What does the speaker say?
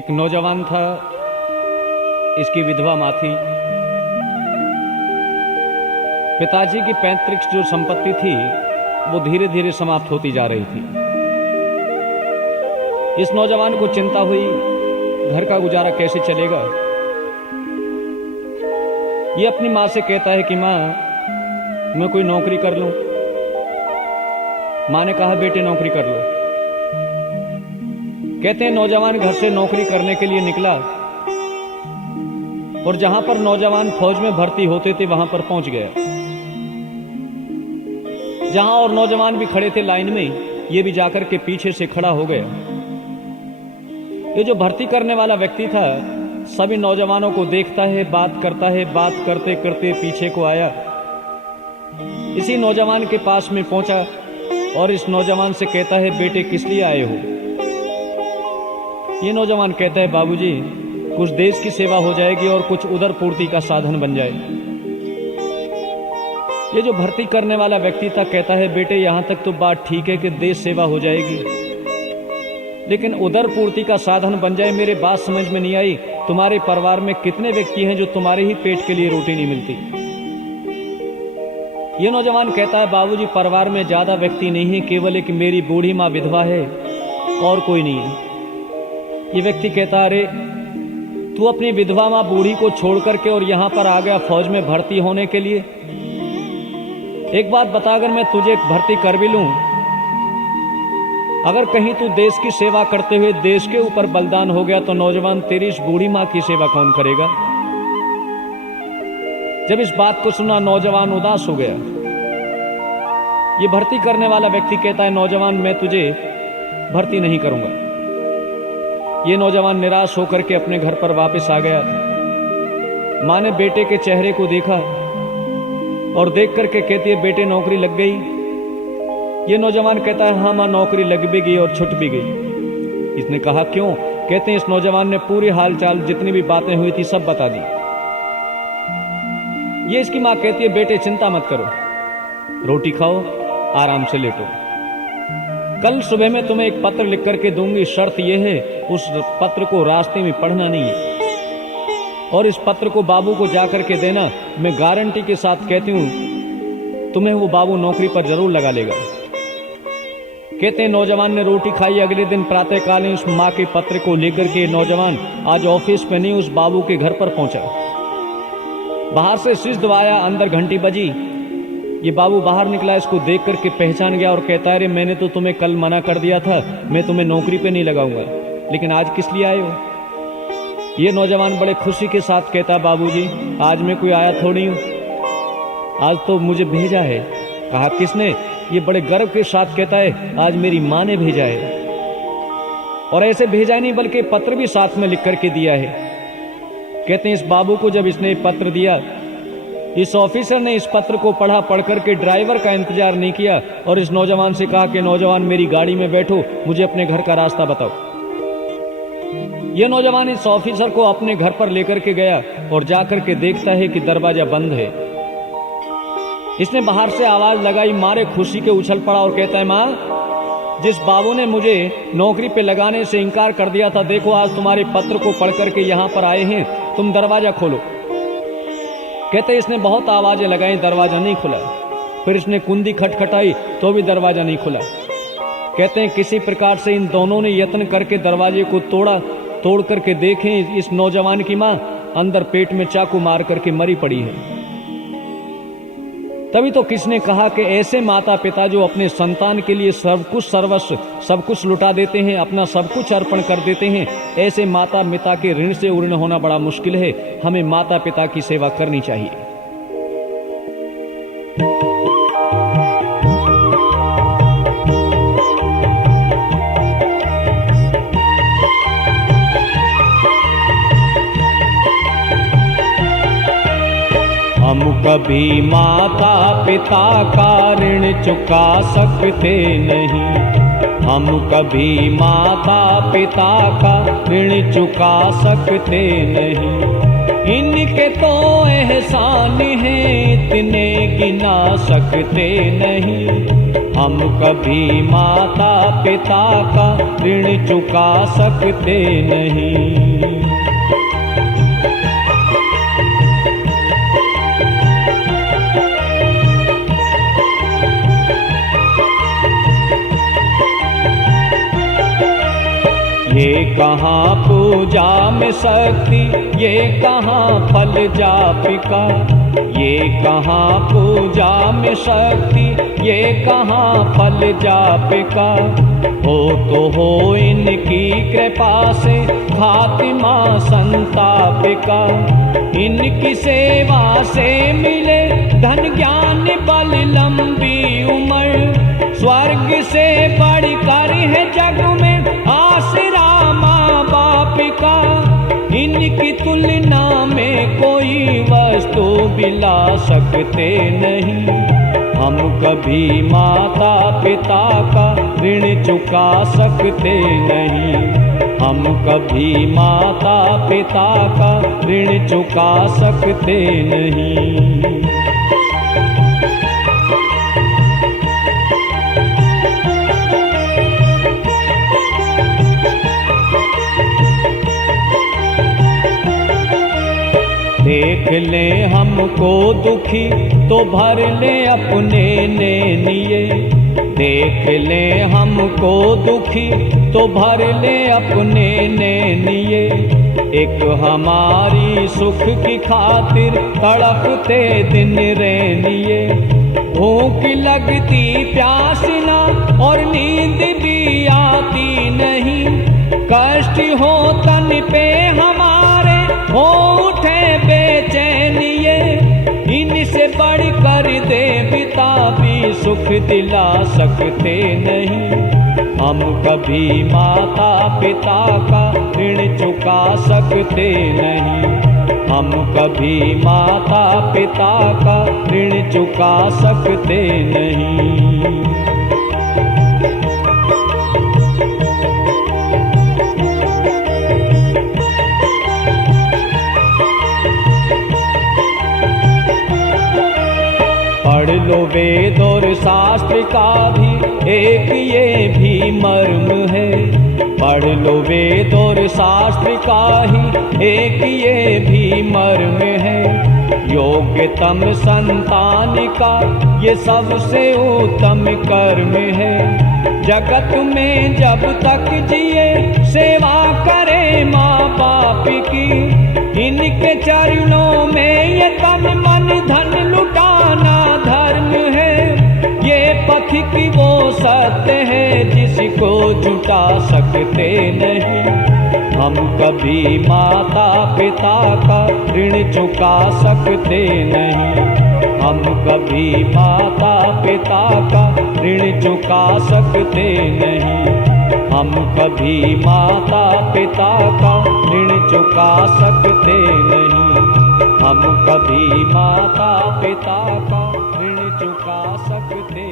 एक नौजवान था, इसकी विधवा माँ थी। पिताजी की पैतृक जो संपत्ति थी वो धीरे धीरे समाप्त होती जा रही थी। इस नौजवान को चिंता हुई, घर का गुजारा कैसे चलेगा। ये अपनी माँ से कहता है कि माँ, मैं कोई नौकरी कर लूं। माँ ने कहा, बेटे नौकरी कर लो। कहते हैं नौजवान घर से नौकरी करने के लिए निकला और जहां पर नौजवान फौज में भर्ती होते थे वहां पर पहुंच गया। जहां और नौजवान भी खड़े थे लाइन में, ये भी जाकर के पीछे से खड़ा हो गया। ये जो भर्ती करने वाला व्यक्ति था सभी नौजवानों को देखता है, बात करता है, बात करते करते पीछे को आया। इसी नौजवान के पास में पहुंचा और इस नौजवान से कहता है, बेटे किस लिए आए हो। ये नौजवान कहता है, बाबूजी कुछ देश की सेवा हो जाएगी और कुछ उदर पूर्ति का साधन बन जाए। ये जो भर्ती करने वाला व्यक्ति था कहता है, बेटे यहां तक तो बात ठीक है कि देश सेवा हो जाएगी, लेकिन उदर पूर्ति का साधन बन जाए मेरे बात समझ में नहीं आई। तुम्हारे परिवार में कितने व्यक्ति हैं जो तुम्हारे ही पेट के लिए रोटी नहीं मिलती। ये नौजवान कहता है, बाबूजी परिवार में ज्यादा व्यक्ति नहीं है, केवल एक मेरी बूढ़ी माँ विधवा है और कोई नहीं है। ये व्यक्ति कहता, अरे तू अपनी विधवा माँ बूढ़ी को छोड़ करके और यहां पर आ गया फौज में भर्ती होने के लिए। एक बात बता, अगर मैं तुझे भर्ती कर भी लूं, अगर कहीं तू देश की सेवा करते हुए देश के ऊपर बलिदान हो गया तो नौजवान तेरी इस बूढ़ी माँ की सेवा कौन करेगा। जब इस बात को सुना नौजवान उदास हो गया। ये भर्ती करने वाला व्यक्ति कहता है, नौजवान मैं तुझे भर्ती नहीं करूंगा। ये नौजवान निराश होकर के अपने घर पर वापस आ गया। मां ने बेटे के चेहरे को देखा और देख करके कहती है, बेटे नौकरी लग गई। ये नौजवान कहता है, हाँ मां नौकरी लग भी गई और छुट भी गई। इसने कहा, क्यों। कहते हैं इस नौजवान ने पूरी हालचाल जितनी भी बातें हुई थी सब बता दी। ये इसकी मां कहती है, बेटे चिंता मत करो, रोटी खाओ, आराम से लेटो। कल सुबह में तुम्हें एक पत्र लिख करके दूंगी, शर्त यह है उस पत्र को रास्ते में पढ़ना नहीं है और इस पत्र को बाबू को जाकर के देना। मैं गारंटी के साथ कहती हूं तुम्हें वो बाबू नौकरी पर जरूर लगा लेगा। कहते हैं नौजवान ने रोटी खाई। अगले दिन प्रातःकालीन उस माँ के पत्र को लेकर के नौजवान आज ऑफिस पे नहीं, उस बाबू के घर पर पहुंचा। बाहर से शीश दबाया, अंदर घंटी बजी। ये बाबू बाहर निकला, इसको देख करके पहचान गया और कहता है, अरे मैंने तो तुम्हें कल मना कर दिया था, मैं तुम्हें नौकरी पे नहीं लगाऊंगा, लेकिन आज किस लिए आए हो। ये नौजवान बड़े खुशी के साथ कहता है, बाबूजी आज मैं कोई आया थोड़ी हूं, आज तो मुझे भेजा है। कहा, किसने। ये बड़े गर्व के साथ कहता है, आज मेरी माँ ने भेजा है। और ऐसे भेजा नहीं बल्कि पत्र भी साथ में लिख करके दिया है। कहते हैं इस बाबू को जब इसने पत्र दिया, इस ऑफिसर ने इस पत्र को पढ़ा, पढ़ करके ड्राइवर का इंतजार नहीं किया और इस नौजवान से कहा कि नौजवान मेरी गाड़ी में बैठो, मुझे अपने घर का रास्ता बताओ। यह नौजवान इस ऑफिसर को अपने घर पर लेकर के गया और जाकर के देखता है कि दरवाजा बंद है। इसने बाहर से आवाज लगाई, मारे खुशी के उछल पड़ा और कहता है, मां जिस बाबू ने मुझे नौकरी पे लगाने से इनकार कर दिया था, देखो आज तुम्हारे पत्र को पढ़ करके यहां पर आए हैं, तुम दरवाजा खोलो। कहते इसने बहुत आवाजें लगाई, दरवाजा नहीं खुला। फिर इसने कुंडी खटखटाई तो भी दरवाजा नहीं खुला। कहते हैं किसी प्रकार से इन दोनों ने यत्न करके दरवाजे को तोड़ा। तोड़ करके देखें इस नौजवान की मां अंदर पेट में चाकू मार करके मरी पड़ी है। तभी तो किसने कहा कि ऐसे माता पिता जो अपने संतान के लिए सब कुछ सर्वस्व सब कुछ लुटा देते हैं, अपना सब कुछ अर्पण कर देते हैं, ऐसे माता पिता के ऋण से उऋण होना बड़ा मुश्किल है। हमें माता पिता की सेवा करनी चाहिए। हम कभी माता पिता का ऋण चुका सकते नहीं। हम कभी माता पिता का ऋण चुका सकते नहीं। इनके तो एहसान हैं इतने गिना सकते नहीं। हम कभी माता पिता का ऋण चुका सकते नहीं। ये कहाँ पूजा में शक्ति, ये कहाँ फल जापिका। ये कहाँ पूजा में शक्ति, ये कहाँ फल जापिका। हो तो हो इनकी कृपा से खातिमा संतापिका। इनकी सेवा से मिले धन ज्ञान बल लंबी उम्र। स्वर्ग से बढ़कर है जग में आसरा माँ बाप का। इनकी तुलना में कोई वस्तु बिला सकते नहीं। हम कभी माता पिता का ऋण चुका सकते नहीं। हम कभी माता पिता का ऋण चुका सकते नहीं। देख ले हमको दुखी तो भर ले अपने नेनिए। देख ले हमको दुखी तो भर ले अपने नेनिए। एक हमारी सुख की खातिर तड़पते दिन रैनिए। भूख लगती प्यास ना और नींद भी आती नहीं। कष्ट हो तन पे हमारे हो उठे बेचैनिए। इनसे बढ़कर देवता भी सुख दिला सकते नहीं। हम कभी माता पिता का ऋण चुका सकते नहीं। हम कभी माता पिता का ऋण चुका सकते नहीं। पढ़ लो वेद और शास्त्र का भी एक ये भी मर्म है। पढ़ लो वेद और शास्त्र का ही एक ये भी मर्म है। योग्यतम संतान का ये सबसे उत्तम कर्म है। जगत में जब तक जिए सेवा करे माँ बाप की। इनके चरणों में ये तन मन धन लुटाना धर्म है। ये पथिक वो सत्य है जिसको जुटा सकते नहीं। हम कभी माता पिता का ऋण चुका सकते नहीं। हम कभी माता पिता का ऋण चुका सकते नहीं। हम कभी माता पिता का ऋण चुका सकते नहीं। हम कभी माता पिता का ऋण चुका सकते